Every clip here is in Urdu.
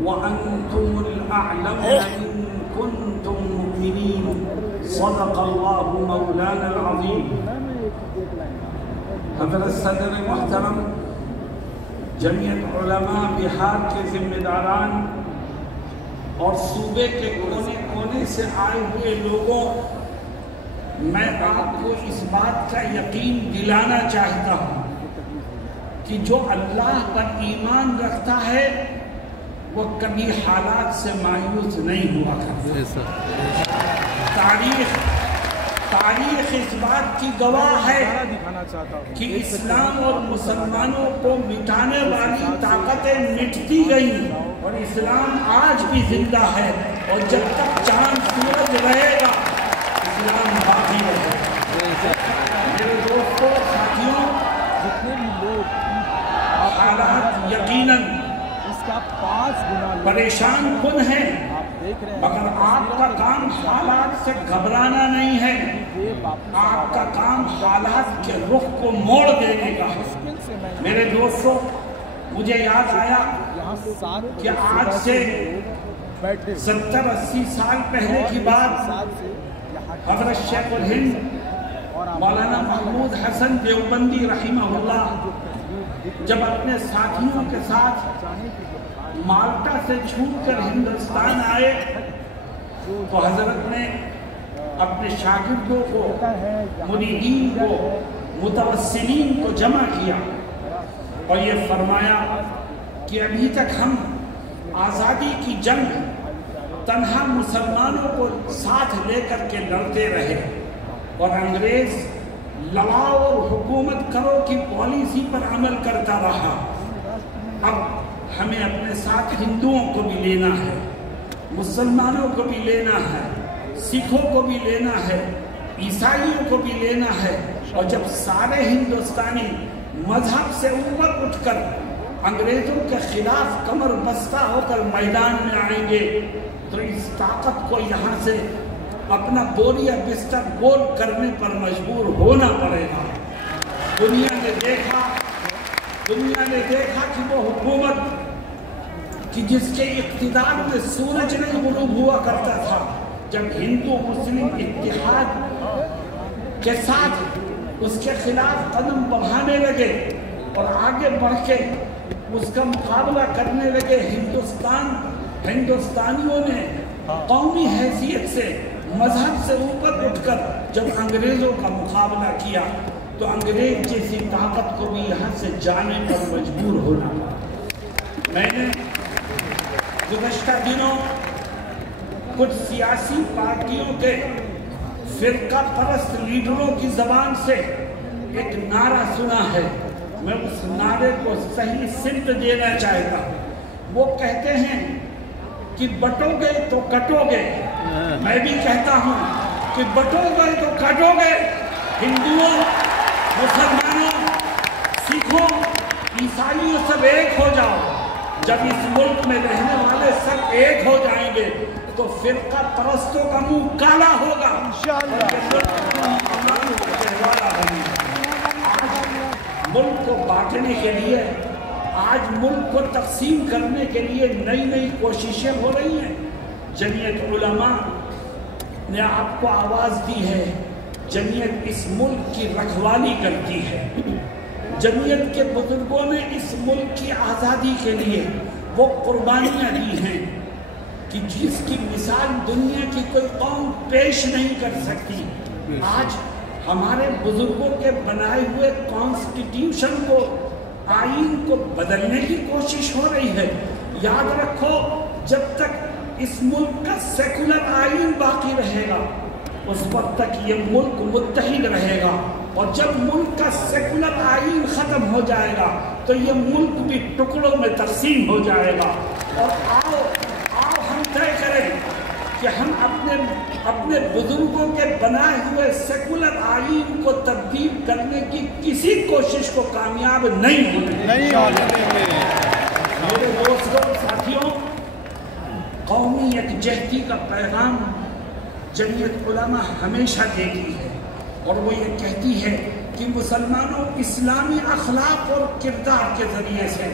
وأنتم الأعلمون إن كنتم مؤمنين صدق الله مولانا العظيم. حضرت صدر محترم، جمعیت علماء بہار کے ذمہ داران اور صوبے کے کونے کونے سے آئے ہوئے لوگوں، میں آپ کو اس بات کا یقین دلانا چاہتا ہوں کہ جو اللہ پر ایمان رکھتا ہے وہ کبھی حالات سے مایوس نہیں ہوا کرتا. تاریخ اس بات کی گواہ ہے کہ اسلام اور مسلمانوں کو مٹانے والی طاقتیں مٹتی گئیں اور اسلام آج بھی زندہ ہے، اور جب تک چاند سورج رہے گا اسلام باقی رہے گا. میرے دوستوں، ساتھیوں، جتنے بھی لوگ حالات یقیناً پریشان کن ہیں، مگر آپ کا کام حالات سے گھبرانا نہیں ہے، آپ کا کام حالات کے رخ کو موڑ دینے کا ہے. میرے دوستوں، مجھے یاد آیا کہ آج سے 70-80 سال پہلے کی بات، حضرت شیخ الہند مولانا محمود حسن دیوبندی رحمہ اللہ جب اپنے ساتھیوں کے ساتھ مالٹا سے چھوٹ کر ہندوستان آئے تو حضرت نے اپنے شاگردوں کو، مریدین کو، متوسلین کو جمع کیا اور یہ فرمایا کہ ابھی تک ہم آزادی کی جنگ تنہا مسلمانوں کو ساتھ لے کر کے لڑتے رہے اور انگریز لڑاؤ اور حکومت کرو کی پالیسی پر عمل کرتا رہا. اب ہمیں اپنے ساتھ ہندوؤں کو بھی لینا ہے، مسلمانوں کو بھی لینا ہے، سکھوں کو بھی لینا ہے، عیسائیوں کو بھی لینا ہے، اور جب سارے ہندوستانی مذہب سے اوپر اٹھ کر انگریزوں کے خلاف کمر بستہ ہو کر میدان میں آئیں گے تو اس طاقت کو یہاں سے اپنا بوریا بستر بول کرنے پر مجبور ہونا پڑے گا. دنیا نے دیکھا کہ وہ حکومت کہ جس کے اقتدار میں سورج نہیں غروب ہوا کرتا تھا، جب ہندو مسلم اتحاد کے ساتھ اس کے خلاف قدم بڑھانے لگے اور آگے بڑھ کے اس کا مقابلہ کرنے لگے، ہندوستانیوں نے قومی حیثیت سے، مذہب سے اوپر اٹھ کر جب انگریزوں کا مقابلہ کیا تو انگریز جیسی طاقت کو بھی یہاں سے جانے پر مجبور ہونا پڑا. میں نے گزشتہ دنوں کچھ سیاسی پارٹیوں کے فرقہ پرست لیڈروں کی زبان سے ایک نعرہ سنا ہے، میں اس نعرے کو صحیح سمت دینا چاہتا ہوں. وہ کہتے ہیں کہ بٹو گے تو کٹو گے. میں بھی کہتا ہوں کہ بٹو گے تو کٹو گے. ہندوؤں، مسلمانوں، سکھوں، عیسائیوں سب ایک ہو جاؤ. جب اس ملک میں رہنے والے سب ایک ہو جائیں گے تو فرقہ پرستوں کا منہ کالا ہوگا. ملک کو بانٹنے کے لیے، آج ملک کو تقسیم کرنے کے لیے نئی نئی کوششیں ہو رہی ہیں. جمعیت علماء نے آپ کو آواز دی ہے. جمعیت اس ملک کی رکھوالی کرتی ہے. جمعیت کے بزرگوں نے اس ملک کی آزادی کے لیے وہ قربانیاں دی ہیں کہ جس کی مثال دنیا کی کوئی قوم پیش نہیں کر سکتی. آج ہمارے بزرگوں کے بنائے ہوئے کانسٹیٹیوشن کو، آئین کو بدلنے کی کوشش ہو رہی ہے. یاد رکھو، جب تک اس ملک کا سیکولر آئین باقی رہے گا اس وقت تک یہ ملک متحد رہے گا، اور جب ملک کا سیکولر آئین ختم ہو جائے گا تو یہ ملک بھی ٹکڑوں میں تقسیم ہو جائے گا. اور آؤ ہم طے کریں کہ ہم اپنے بزرگوں کے بنائے ہوئے سیکولر آئین کو تبدیل کرنے کی کسی کوشش کو کامیاب نہیں ہونے دیں. میرے دوستوں، ساتھیوں، قومی یکجہتی کا پیغام جمعیت علماء ہمیشہ دیتی ہے، اور وہ یہ کہتی ہے کہ مسلمانوں اسلامی اخلاق اور کردار کے ذریعے سے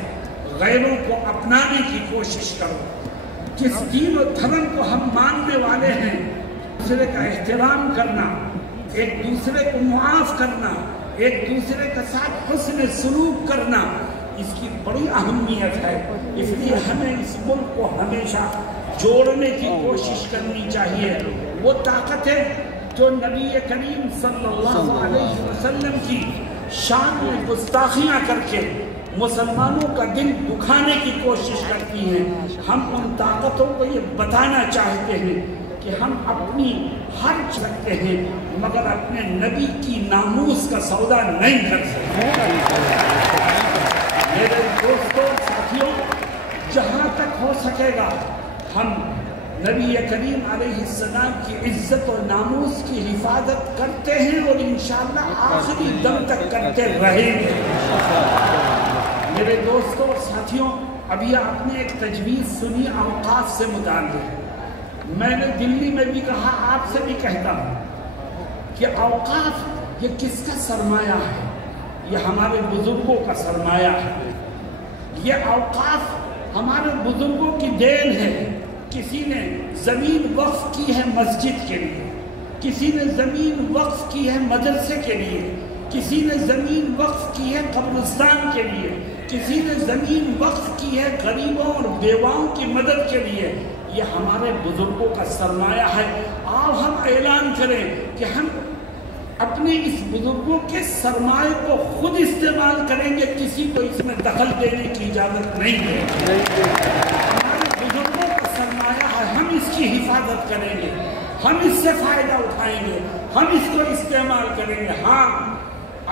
غیروں کو اپنانے کی کوشش کرو. جس دین و دھرم کو ہم ماننے والے ہیں، دوسرے کا احترام کرنا، ایک دوسرے کو معاف کرنا، ایک دوسرے کے ساتھ حسن سلوک کرنا، اس کی بڑی اہمیت ہے. اس لیے ہمیں اس ملک کو ہمیشہ جوڑنے کی کوشش کرنی چاہیے. وہ طاقت ہے جو نبی کریم صلی اللہ علیہ وسلم کی شان میں گستاخیاں کر کے مسلمانوں کا دل دکھانے کی کوشش کرتی ہیں. ہم ان طاقتوں کو یہ بتانا چاہتے ہیں کہ ہم اپنی حرج رکھتے ہیں مگر اپنے نبی کی ناموس کا سودا نہیں کر سکتے. میرے دوستوں ساتھیوں، جہاں تک ہو سکے گا ہم نبی کریم علیہ السلام کی عزت و ناموس کی حفاظت کرتے ہیں اور انشاءاللہ آخری دم تک کرتے رہیں گے. میرے دوستوں اور ساتھیوں، ابھی آپ نے ایک تجویز سنی اوقاف سے متعلق. میں نے دلی میں بھی کہا، آپ سے بھی کہتا ہوں کہ اوقاف یہ کس کا سرمایہ ہے؟ یہ ہمارے بزرگوں کا سرمایہ ہے. یہ اوقاف ہمارے بزرگوں کی دین ہے. کسی نے زمین وقف کی ہے مسجد کے لیے، کسی نے زمین وقف کی ہے مدرسے کے لیے، کسی نے زمین وقف کی ہے قبرستان کے لیے، کسی نے زمین وقف کی ہے غریبوں اور بیواؤں کی مدد کے لیے. یہ ہمارے بزرگوں کا سرمایہ ہے. آؤ ہم اعلان کریں کہ ہم اپنے اس بزرگوں کے سرمایہ کو خود استعمال کریں گے، کسی کو اس میں دخل دینے کی اجازت نہیں ہے. ہمارے بزرگوں کا سرمایہ ہے، ہم اس کی حفاظت کریں گے، ہم اس سے فائدہ اٹھائیں گے، ہم اس کو استعمال کریں گے. ہاں،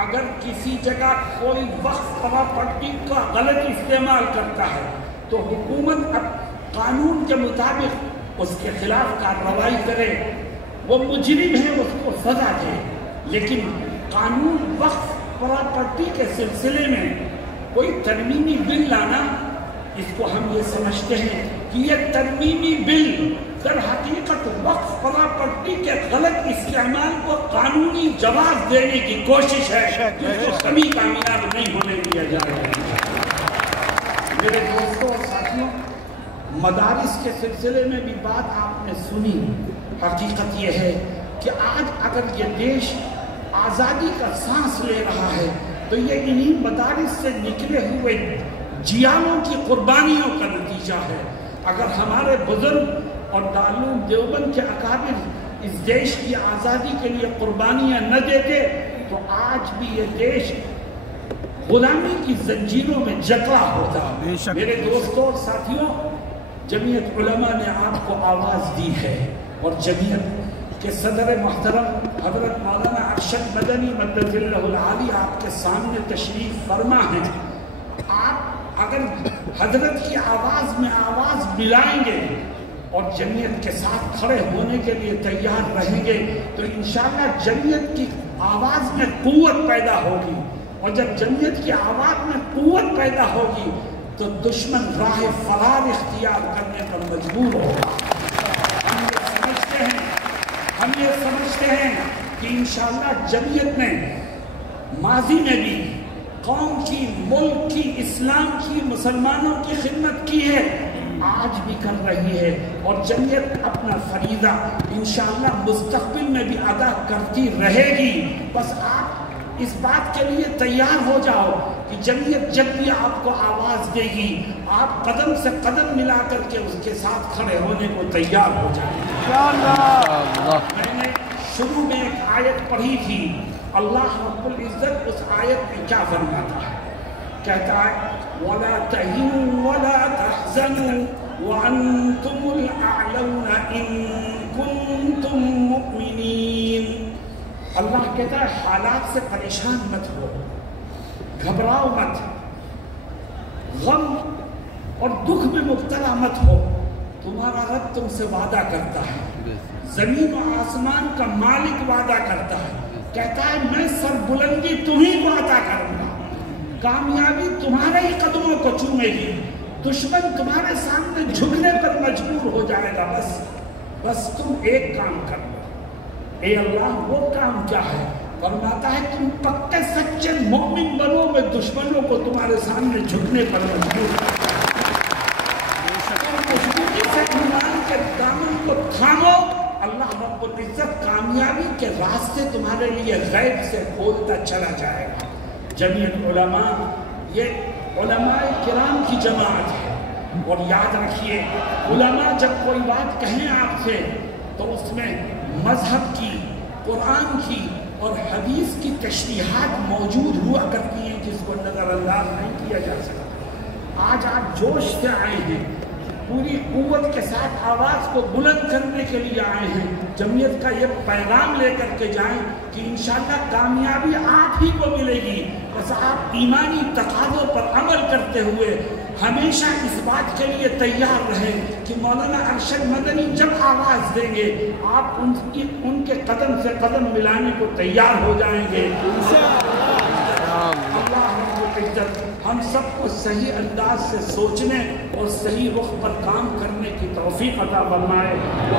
اگر کسی جگہ کوئی وقف پراپرٹی کا غلط استعمال کرتا ہے تو حکومت اب قانون کے مطابق اس کے خلاف کارروائی کرے. وہ مجرم ہے، اس کو سزا دے. لیکن قانون وقف پراپرٹی کے سلسلے میں کوئی ترمیمی بل لانا، اس کو ہم یہ سمجھتے ہیں کہ یہ ترمیمی بل در حقیقت وقف پراپرٹی کے غلط استعمال کو قانونی جواز دینے کی کوشش ہے، جس کو کبھی کامیاب نہیں ہونے دیا جائے گا. میرے دوستوں اور ساتھیوں، مدارس کے سلسلے میں بھی بات آپ نے سنی. حقیقت یہ ہے کہ آج اگر یہ دیش آزادی کا سانس لے رہا ہے تو یہ انہی مدارس سے نکلے ہوئے جیانوں کی قربانیوں کا نتیجہ ہے. اگر ہمارے بزرگ اور دارالعلوم دیوبند کے اکابر اس دیش کی آزادی کے لیے قربانیاں نہ دیتے تو آج بھی یہ دیش غلامی کی زنجیروں میں جکڑا ہوتا. میرے دوستوں اور ساتھیوں، جمعیت علماء نے آپ کو آواز دی ہے اور جمعیت کے صدر محترم حضرت مولانا ارشد مدنی مدد اللہ العالی آپ کے سامنے تشریف فرما ہے. آپ اگر حضرت کی آواز میں آواز ملائیں گے اور جمعیت کے ساتھ کھڑے ہونے کے لیے تیار رہیں گے تو انشاءاللہ جمعیت کی آواز میں قوت پیدا ہوگی. اور جب جمعیت کی آواز میں قوت پیدا ہوگی تو دشمن راہ فرار اختیار کرنے پر مجبور ہوگا. ہم یہ سمجھتے ہیں کہ انشاءاللہ جمعیت نے ماضی میں بھی قوم کی، ملک کی، اسلام کی، مسلمانوں کی خدمت کی ہے، آج بھی کر رہی ہے اور جمعیت اپنا فریضہ انشاءاللہ مستقبل میں بھی ادا کرتی رہے گی. بس آپ اس بات کے لیے تیار ہو جاؤ کہ جمعیت جب بھی آپ کو آواز دے گی آپ قدم سے قدم ملا کر کے اس کے ساتھ کھڑے ہونے کو تیار ہو جائیں. میں نے شروع میں ایک آیت پڑھی تھی. اللہ رب العزت اس آیت میں کیا فرماتا ہے؟ کہتا ہے وَلَا تَهِنُوا وَلَا تَحْزَنُوا وَأَنْتُمُ الْأَعْلَوْنَ إِن كُنتُم مُؤْمِنِينَ. اللہ کہتا ہے حالات سے پریشان مت ہو، گھبراؤ مت، غم اور دکھ میں مبتلا مت ہو. تمہارا رب تم سے وعدہ کرتا ہے، زمین و آسمان کا مالک وعدہ کرتا ہے، کہتا ہے میں سر بلندی تمہیں کو عطا کروں گا، کامیابی تمہارے ہی قدموں کو چومے گی، دشمن تمہارے سامنے جھکنے پر مجبور ہو جائے گا. بس تم ایک کام کر لو. اے اللہ وہ کام کیا ہے فرماتا ہے تم پکے سچے مومن بنو، میں دشمنوں کو تمہارے سامنے جھکنے پر مجبور مضبوطی سے ایمان کے دامن کو تھامو، اللہ رب العزت کامیابی کے راستے تمہارے لیے غیب سے کھولتا چلا جائے گا۔ جمعیت علماء یہ علماء کرام کی جماعت ہے، اور یاد رکھیے علماء جب کوئی بات کہیں آپ سے تو اس میں مذہب کی، قرآن کی اور حدیث کی تشریحات موجود ہوا کرتی ہیں جس کو نظر انداز نہیں کیا جا سکتا۔ آج آپ جوش سے آئے ہیں، پوری قوت کے ساتھ آواز کو بلند کرنے کے لیے آئے ہیں، جمعیت کا یہ پیغام لے کر کے جائیں کہ انشاءاللہ کامیابی آپ ہی کو ملے گی، بس آپ ایمانی تقاضوں پر عمل کرتے ہوئے ہمیشہ اس بات کے لیے تیار رہیں کہ مولانا ارشد مدنی جب آواز دیں گے آپ ان کے قدم سے قدم ملانے کو تیار ہو جائیں گے۔ اللہ رب العزت ہم سب کو صحیح انداز سے سوچنے اور صحیح رخ پر کام کرنے کی توفیق عطا فرمائے۔